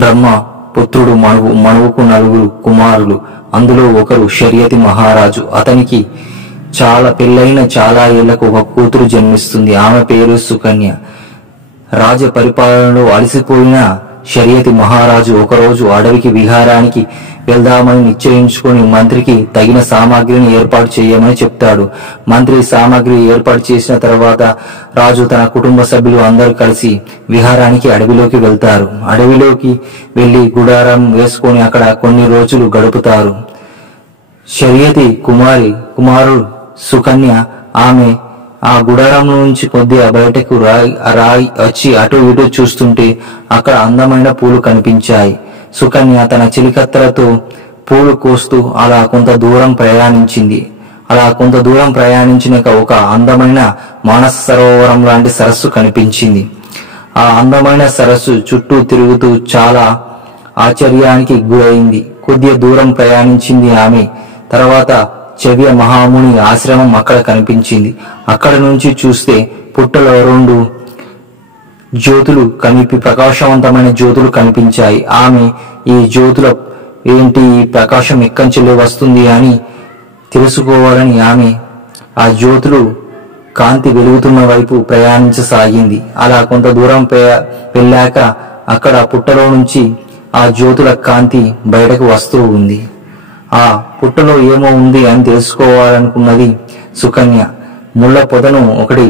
బ్రహ్మ పుత్రుడు మనువుకు నలుగురు కుమారులు. అందులో ఒకరు షరియతి మహారాజు. అతనికి పెళ్ళైన చాలా ఏళ్లకు ఒక కూతురు జన్మిస్తుంది. ఆమె పేరు సుకన్య. రాజ పరిపాలనలో అలసిపోయిన షరియతి మహారాజు ఒకరోజు అడవికి విహారానికి వెళ్దామని నిశ్చయించుకొని మంత్రికి తగిన సామాగ్రిని ఏర్పాటు చేయమని చెప్తాడు. మంత్రి సామాగ్రి ఏర్పాటు చేసిన తర్వాత రాజు తన కుటుంబ సభ్యులు అందరూ కలిసి విహారానికి అడవిలోకి వెళ్తారు. అడవిలోకి వెళ్లి గుడారం వేసుకొని అక్కడ కొన్ని రోజులు గడుపుతారు. షరియతి కుమారుడు సుకన్య ఆమె ఆ గుడారం నుంచి కొద్దిగా బయటకు రాయి వచ్చి అటు ఇటు చూస్తుంటే అక్కడ అందమైన పూలు కనిపించాయి. సుకన్య తన చిలికత్తెలతో పూలు కోస్తూ అలా కొంత దూరం ప్రయాణించినాక ఒక అందమైన మానస సరోవరం లాంటి సరస్సు కనిపించింది. ఆ అందమైన సరస్సు చుట్టూ తిరుగుతూ చాలా ఆశ్చర్యానికి గురైంది. కొద్దిగా దూరం ప్రయాణించింది ఆమె. తర్వాత చవ్య మహాముని ఆశ్రమం అక్కడ కనిపించింది. అక్కడ నుంచి చూస్తే పుట్టలో 2 ప్రకాశవంతమైన జ్యోతులు కనిపించాయి. ఆమె ఈ జ్యోతుల ఏంటి, ఈ ప్రకాశం ఎక్కంచెల్లి వస్తుంది అని తెలుసుకోవాలని ఆమె ఆ జ్యోతులు కాంతి వెలుగుతున్న వైపు ప్రయాణించసాగింది. అలా కొంత దూరం వెళ్ళాక అక్కడ పుట్టలో నుంచి ఆ జ్యోతుల కాంతి బయటకు వస్తూ ఉంది. ఆ పుట్టలో ఏమో ఉంది అని తెలుసుకోవాలనుకున్నది సుకన్య. ముళ్ళ పొదను ఒకటి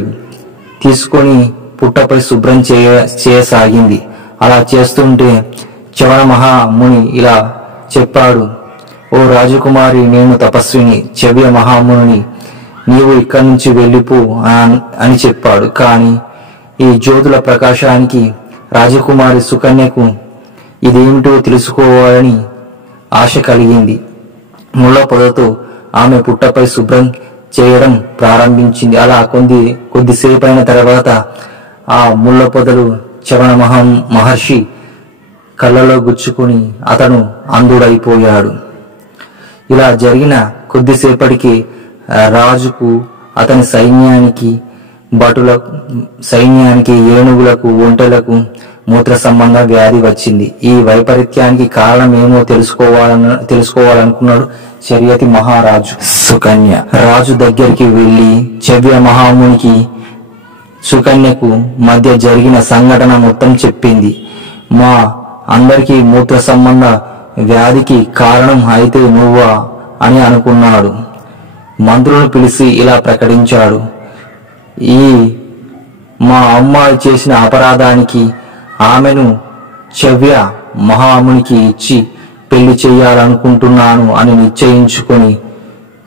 తీసుకొని పుట్టపై శుభ్రం చేయసాగింది. అలా చేస్తుంటే చవన మహాముని ఇలా చెప్పాడు, ఓ రాజకుమారి, నేను తపస్విని చవ్య మహాముని, నీవు ఇక్కడి నుంచి వెళ్ళిపో అని చెప్పాడు. కాని ఈ జ్యోతుల ప్రకాశానికి రాజకుమారి సుకన్యకు ఇదేమిటో తెలుసుకోవాలని ఆశ కలిగింది. ముళ్ళ పొదతో ఆమె పుట్టపై శుభ్రం చేయడం ప్రారంభించింది. అలా కొద్దిసేపైన తర్వాత ఆ ముళ్ళ పొదలు చవన మహర్షి కళ్ళలో గుచ్చుకుని అతను అంధుడైపోయాడు. ఇలా జరిగిన కొద్దిసేపటికి రాజుకు, అతని సైన్యానికి ఏనుగులకు, ఒంటెలకు మూత్ర సంబంధ వ్యాధి వచ్చింది. ఈ వైపరీత్యానికి కారణమేమో తెలుసుకోవాలనుకున్నాడు షరియతి మహారాజు. సుకన్య రాజు దగ్గరికి వెళ్లి చవ్య మహామునికి సుకన్యకు మధ్య జరిగిన సంఘటన మొత్తం చెప్పింది. మా అందరికీ మూత్ర సంబంధ వ్యాధికి కారణం అయితే నువ్వా అని అనుకున్నాడు. మంత్రులను పిలిచి ఇలా ప్రకటించాడు, మా అమ్మాయి చేసిన అపరాధానికి ఆమెను చవ్య మహామునికి ఇచ్చి పెళ్లి చెయ్యాలనుకుంటున్నాను అని నిశ్చయించుకొని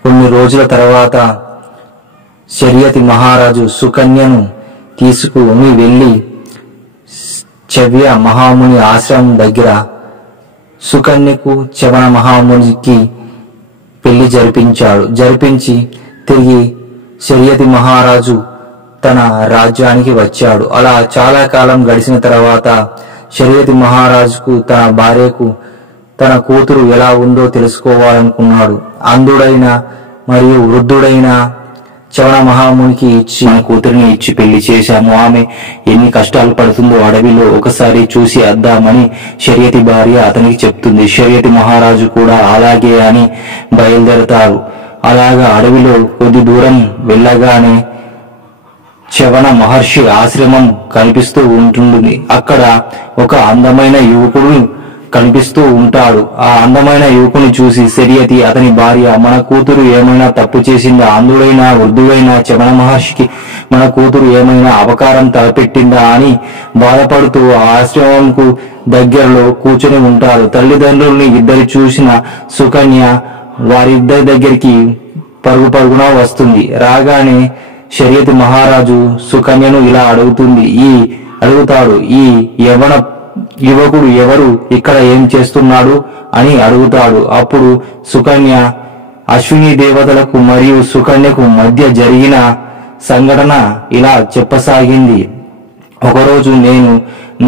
కొన్ని రోజుల తర్వాత షరియతి మహారాజు సుకన్యను తీసుకుని వెళ్లి చవ్య మహాముని ఆశ్రమం దగ్గర సుకన్యకు చవన మహామునికి పెళ్లి జరిపించి తిరిగి షరియతి మహారాజు తన రాజ్యానికి వచ్చాడు. అలా చాలా కాలం గడిచిన తర్వాత షరియతి మహారాజుకు తన భార్యకు తన కూతురు ఎలా ఉందో తెలుసుకోవాలనుకున్నాడు. అంధుడైన మరియు వృద్ధుడైన చవన మహామునికి కూతురిని ఇచ్చి పెళ్లి చేశాము. ఆమె ఎన్ని కష్టాలు పడుతుందో అడవిలో ఒకసారి చూసి వద్దామని షరియతి భార్య అతనికి చెప్తుంది. షరియతి మహారాజు కూడా అలాగే అని బయలుదేరతారు. అలాగా అడవిలో కొద్ది దూరం వెళ్ళగానే చవన మహర్షి ఆశ్రమం కనిపిస్తూ ఉంటుంది. అక్కడ ఒక అందమైన యువకుడు కనిపిస్తూ ఉంటాడు. ఆ అందమైన యువకుని చూసి షరియతి అతని భార్య, మన కూతురు ఏమైనా తప్పు చేసిందా? అంధుడైన వృద్ధుడైన చవన మహర్షికి మన కూతురు ఏమైనా అపకారం తలపెట్టిందా అని బాధపడుతూ ఆశ్రమంకు దగ్గరలో కూర్చొని ఉంటారు. తల్లిదండ్రుల్ని ఇద్దరు చూసిన సుకన్య వారిద్దరి దగ్గరికి పరుగున వస్తుంది. రాగానే షరియతి మహారాజు సుకన్యను ఇలా అడుగుతాడు, ఈ యువకుడు ఎవరు, ఇక్కడ ఏం చేస్తున్నాడు అని అడుగుతాడు. అప్పుడు సుకన్య అశ్విని దేవతలకు మరియు సుకన్యకు మధ్య జరిగిన సంఘటన ఇలా చెప్పసాగింది. ఒకరోజు నేను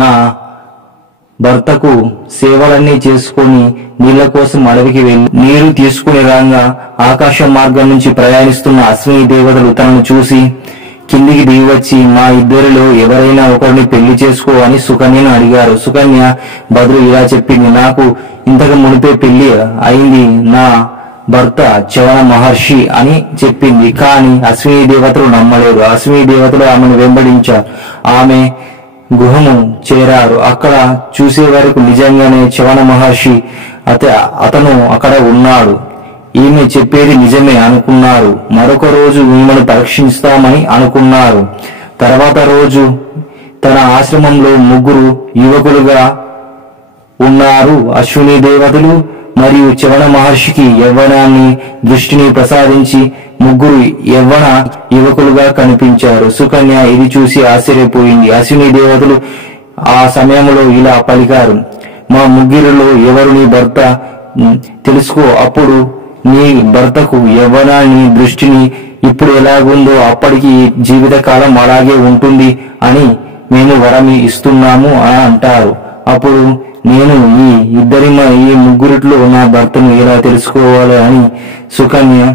నా భర్తకు సేవలన్నీ చేసుకుని నీళ్ల కోసం అడవికి వెళ్లి నీరు తీసుకుని రాగా ఆకాశ మార్గం నుంచి ప్రయాణిస్తున్న అశ్విని దేవతలు తనను చూసి కిందికి దిగి వచ్చి మా ఇద్దరిలో ఎవరైనా ఒకరిని పెళ్లి చేసుకో అని సుకన్యను అడిగారు. సుకన్య బదులు ఇలా చెప్పింది, నాకు ఇంతకు మునిపే పెళ్లి అయింది, నా భర్త చవన మహర్షి అని చెప్పింది. కానీ అశ్విని దేవతలు నమ్మలేరు. అశ్విని దేవతలు ఆమెను వెంబడించారు. ఆమె గృహము చేరారు. అక్కడ చూసే వరకు నిజంగానే చవన మహర్షి అతను అక్కడ ఉన్నాడు. ఈమె చెప్పేది నిజమే అనుకున్నారు. మరొక రోజు ఈమెను పరీక్షిస్తామని అనుకున్నారు. తర్వాత రోజు తన ఆశ్రమంలో 3 యువకులుగా ఉన్నారు. అశ్విని దేవతలు మరియు చవన మహర్షికి యవ్వనాన్ని దృష్టిని ప్రసాదించి 3 యవ్వన యువకులుగా కనిపించారు. సుకన్య ఇది చూసి ఆశ్చర్యపోయింది. అశ్విని దేవతలు ఆ సమయంలో ఇలా పలికారు, మా 3లో ఎవరు నీ భర్త తెలుసుకో. అప్పుడు నీ భర్తకు యవ్వనాన్ని దృష్టిని ఇప్పుడు ఎలాగుందో అప్పటికి జీవితకాలం అలాగే ఉంటుంది అని మేము వరం ఇస్తున్నాము అని అంటారు. అప్పుడు నేను ఈ 3 నా భర్తను ఎలా తెలుసుకోవాలి అని సుకన్య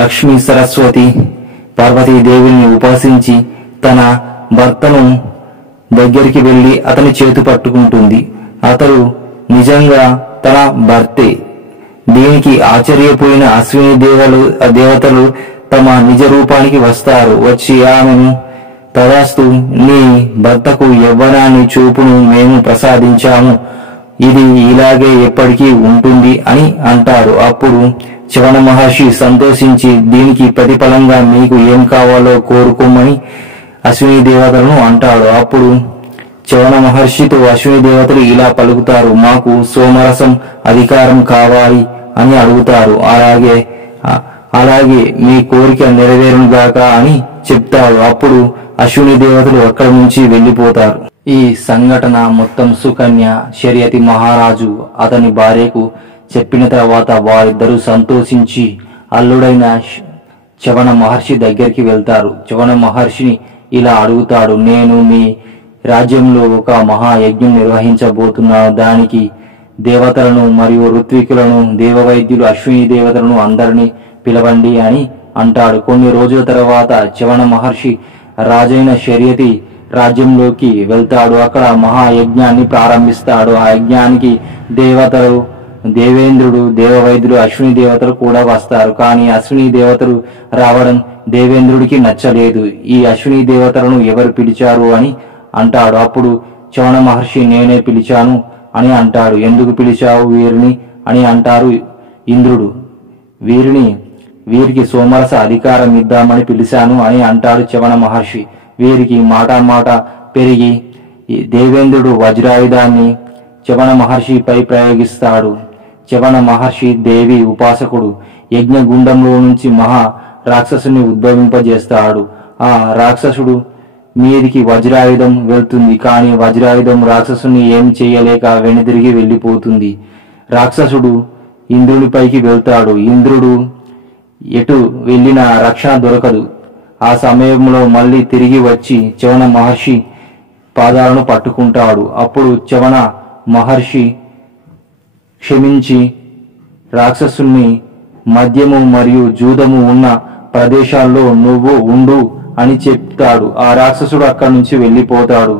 లక్ష్మీ సరస్వతి పార్వతీదేవిని ఉపాసించి తన భర్తను దగ్గరికి వెళ్లి అతని చేతు పట్టుకుంటుంది. అతడు నిజంగా తన భర్తే. దీనికి ఆశ్చర్యపోయిన అశ్విని దేవతలు తమ నిజ రూపానికి వస్తారు. వచ్చి ఆమెను, తదాస్తు, నీ భర్తకు యవ్వనాన్ని చూపును మేము ప్రసాదించాము, ఇది ఇలాగే ఎప్పటికీ ఉంటుంది అని అంటారు. అప్పుడు చవన మహర్షి సంతోషించి దీనికి ప్రతిఫలంగా మీకు ఏం కావాలో కోరుకోమని అశ్విని దేవతలను అంటాడు. అప్పుడు చవన మహర్షితో అశ్విని దేవతలు ఇలా పలుకుతారు, మాకు సోమరసం అధికారం కావాలి అని అడుగుతారు. అలాగే మీ కోరిక నెరవేరునుగాక అని చెప్తాడు. అప్పుడు అశ్విని దేవతలు అక్కడి నుంచి వెళ్లిపోతారు. ఈ సంఘటన మొత్తం సుకన్య శర్యతి మహారాజు అతని భార్యకు చెప్పిన తర్వాత వారిద్దరూ సంతోషించి అల్లుడైన చవన మహర్షి దగ్గరికి వెళ్తారు. చవన మహర్షిని ఇలా అడుగుతాడు, నేను మీ రాజ్యంలో ఒక మహాయజ్ఞం నిర్వహించబోతున్నాను. దానికి దేవతలను మరియు ఋత్వికులను, దేవవైద్యులు, అశ్విని దేవతలను అందరినీ పిలవండి అని అంటాడు. కొన్ని రోజుల తర్వాత చవన మహర్షి రాజైన శర్యతి రాజ్యంలోకి వెళ్తాడు. అక్కడ మహాయజ్ఞాన్ని ప్రారంభిస్తాడు. ఆ యజ్ఞానికి దేవతలు, దేవేంద్రుడు, దేవవైద్యులు, అశ్విని దేవతలు కూడా వస్తారు. కానీ అశ్విని దేవతలు రావడం దేవేంద్రుడికి నచ్చలేదు. ఈ అశ్విని దేవతలను ఎవరు పిలిచారు అని అంటాడు. అప్పుడు చవన మహర్షి నేనే పిలిచాను అని అంటాడు. ఎందుకు పిలిచావు వీరిని అని అంటారు ఇంద్రుడు. వీరికి సోమరస అధికారం ఇద్దామని పిలిచాను అని అంటాడు చవన మహర్షి. వీరికి మాట పెరిగి దేవేంద్రుడు వజ్రాయుధాన్ని చవన మహర్షిపై ప్రయోగిస్తాడు. చవన మహర్షి దేవి ఉపాసకుడు. యజ్ఞగుండంలో నుంచి మహా రాక్షసుని ఉద్భవింపజేస్తాడు. ఆ రాక్షసుడు మీదికి వజ్రాయుధం వెళ్తుంది. కానీ వజ్రాయుధం రాక్షసుని ఏం చేయలేక వెనుదిరిగి వెళ్లిపోతుంది. రాక్షసుడు ఇంద్రునిపైకి వెళ్తాడు. ఇంద్రుడు ఎటు వెళ్లినా రక్షణ దొరకదు. ఆ సమయంలో మళ్ళీ తిరిగి వచ్చి చవన మహర్షి పాదాలను పట్టుకుంటాడు. అప్పుడు చవన మహర్షి క్షమించి రాక్షసుని మద్యము మరియు జూదము ఉన్న ప్రదేశాల్లో నువ్వు ఉండు అని చెప్తాడు. ఆ రాక్షసుడు అక్కడి నుంచి వెళ్లిపోతాడు.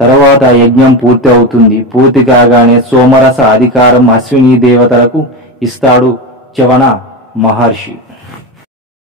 తర్వాత యజ్ఞం పూర్తి అవుతుంది. పూర్తి కాగానే సోమరస అధికారం అశ్విని దేవతలకు ఇస్తాడు చవన మహర్షి.